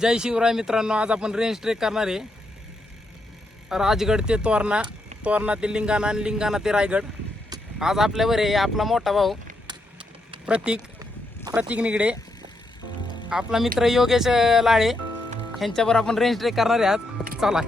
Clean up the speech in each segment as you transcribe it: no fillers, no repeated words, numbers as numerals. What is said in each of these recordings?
जय शिवराय मित्रांनो, आज आपण रेंज ट्रेक करणार आहे. राजगड ते तोरणा, तोरणा ते लिंगाणा आणि लिंगाणा ते रायगड. आज आपल्यावर आहे आपला मोठा भाऊ प्रतीक निगडे, आपला मित्र योगेश लाळे यांच्यावर आपण रेंज ट्रेक करणार आहे आज. चला.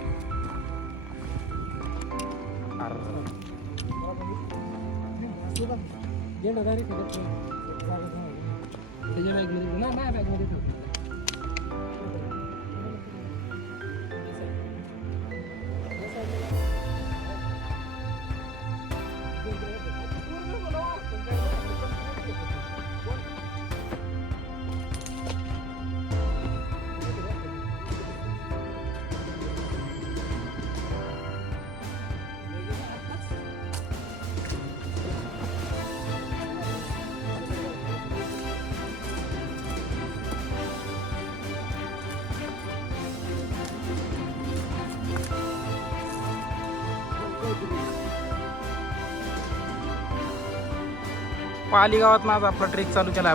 पाली गावात आज आपला ट्रेक चालू केला.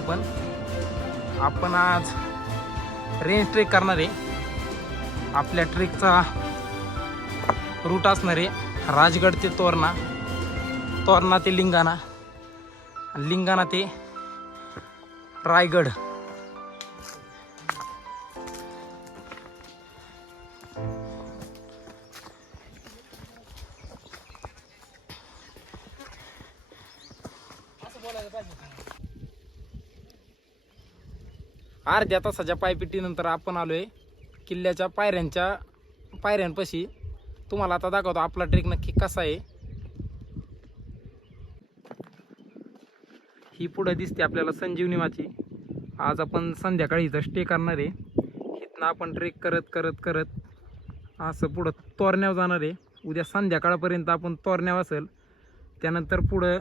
आपण आज रेंज ट्रेक करणार आहे. आपल्या ट्रेकचा रूट असणार आहे राजगड ते तोरणा, तोरणा ते लिंगाणा, लिंगाणा ते रायगड. अर्ध्या तासाच्या पायपिटीनंतर आपण आलोय किल्ल्याच्या पायऱ्यांपाशी. तुम्हाला आता दाखवतो आपला ट्रेक नक्की कसा आहे. ही पुढे दिसते आपल्याला संजीवनी माची. आज आपण संध्याकाळी इथं स्टे करणार आहे. इथनं आपण ट्रेक करत असं पुढं तोरण्यावर जाणार आहे. उद्या संध्याकाळपर्यंत आपण तोरण्यावर असेल. त्यानंतर पुढं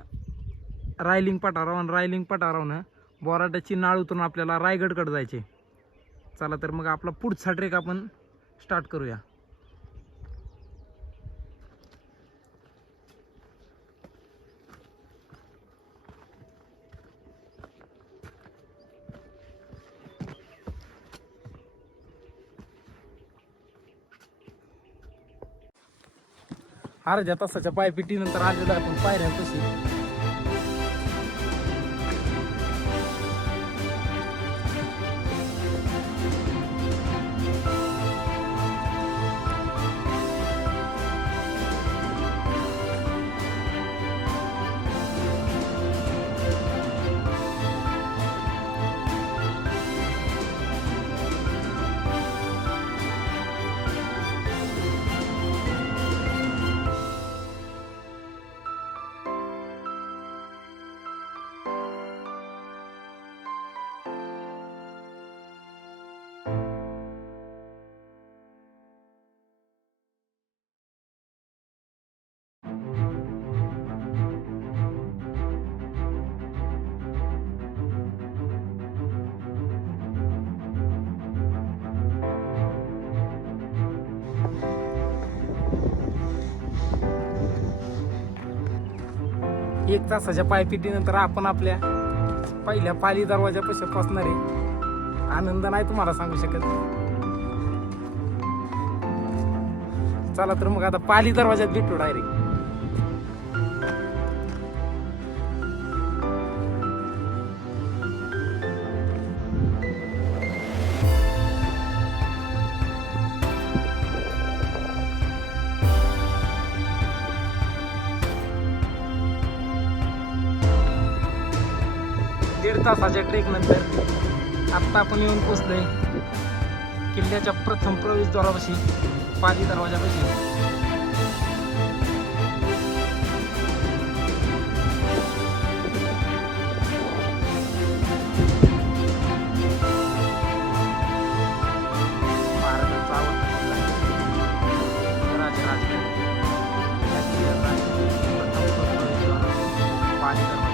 रायलिंग पठारावनं बोराटाची नाळ उतरून आपल्याला रायगडकडे जायचे. चला तर मग आपला पुढचा ट्रेक आपण स्टार्ट करूया. अर्ध्या तासाच्या पायपिटीनंतर आलेलो आपण पायऱ्यांपाशी. एक तासाच्या पायपिटीनंतर आपण आपल्या पहिल्या पाली दरवाजापाशी पोचणार आहे. आनंद नाही तुम्हाला सांगू शकत. चला तर मग आता पाली दरवाजात भेटू डायरेक्ट. दीड तासाच्या ट्रेक नंतर आत्ता आपण येऊन पोचलोय किल्ल्याच्या प्रथम प्रवेशद्वारापाशी, पाली दरवाजापाशी. महाराजांचा आवडता किल्ला राजगड. या किल्ल्याचा प्रथम प्रवेशद्वार पाली दरवाजा.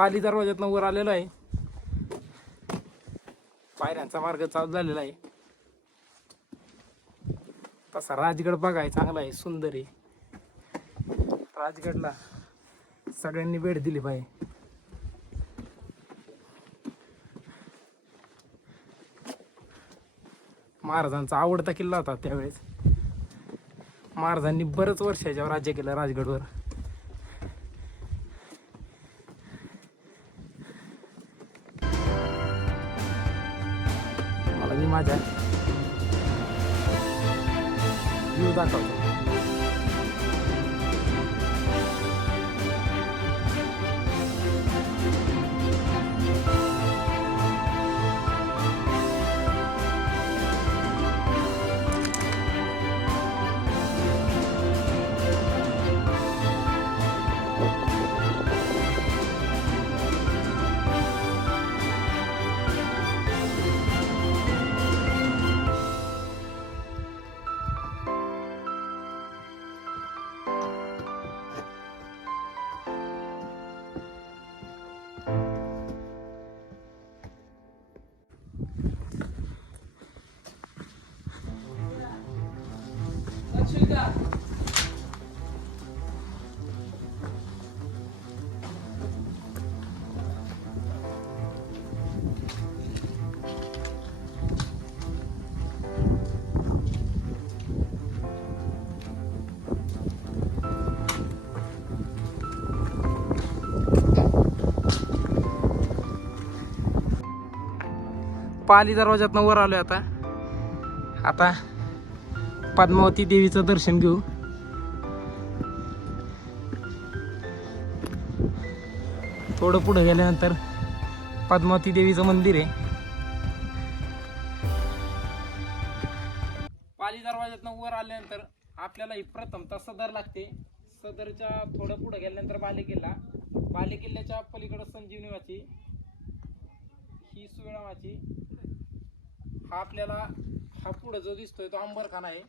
पाली दरवाज्यातनं वर आलेलो आहे. पायऱ्यांचा मार्ग चालू झालेला आहे. तसा राजगड बघाय चांगला आहे, सुंदर आहे. राजगडला सगळ्यांनी भेट दिली पाहिजे. महाराजांचा आवडता किल्ला होता त्यावेळेस. महाराजांनी बरेच वर्षाच्या राज्य केलं राजगडवर. मला मी माझ्या व्ह्यू दाखवतो. पाली दरवाज्यातनं वर आलोय आता पद्मावती देवीचं दर्शन घेऊ. थोडं पुढे गेल्यानंतर पद्मावती देवीचं मंदिर आहे. पाली दरवाज्यातनं वर आल्यानंतर आपल्याला ही प्रथमतः सदर लागते. सदरच्या थोडं पुढे गेल्यानंतर बालेकिल्ला. बालेकिल्ल्याच्या पलीकडे संजीवनी वाची, ही सुवेळा वाची. हा पुढे जो दिसतोय तो अंबरखाना आहे.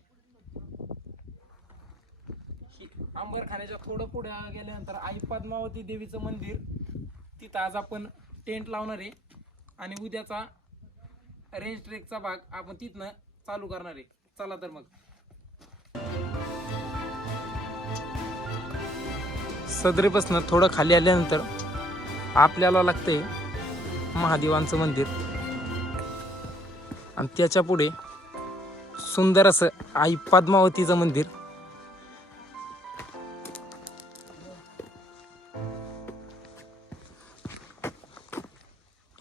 अंबरखान्याच्या थोडं पुढे गेल्यानंतर आई पद्मावती देवीचं मंदिर. तिथं आज आपण टेंट लावणार आहे आणि उद्याचा रेंज ट्रेकचा भाग आपण तिथनं चालू करणार आहे. चला तर मग. सदरेपासून थोडं खाली आल्यानंतर आपल्याला लागतंय महादेवांचं मंदिर आणि त्याच्या पुढे सुंदर असं आई पद्मावतीचं मंदिर.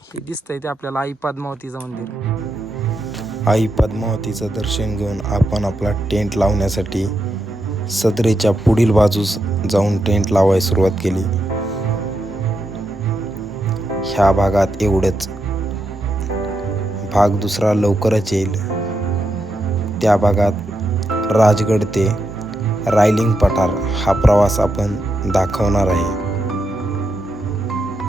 हे दिसतंय ते आपल्याला आई पद्मावतीचं मंदिर. आई पद्मावतीचं दर्शन घेऊन आपण आपला टेंट लावण्यासाठी सदरेच्या पुढील बाजूस जाऊन टेंट लावायला सुरुवात केली. ह्या भागात एवढंच. भाग दुसरा लवकरच येईल. त्या भागात राजगड ते रायलिंग पठार हा प्रवास आपण दाखवणार आहे.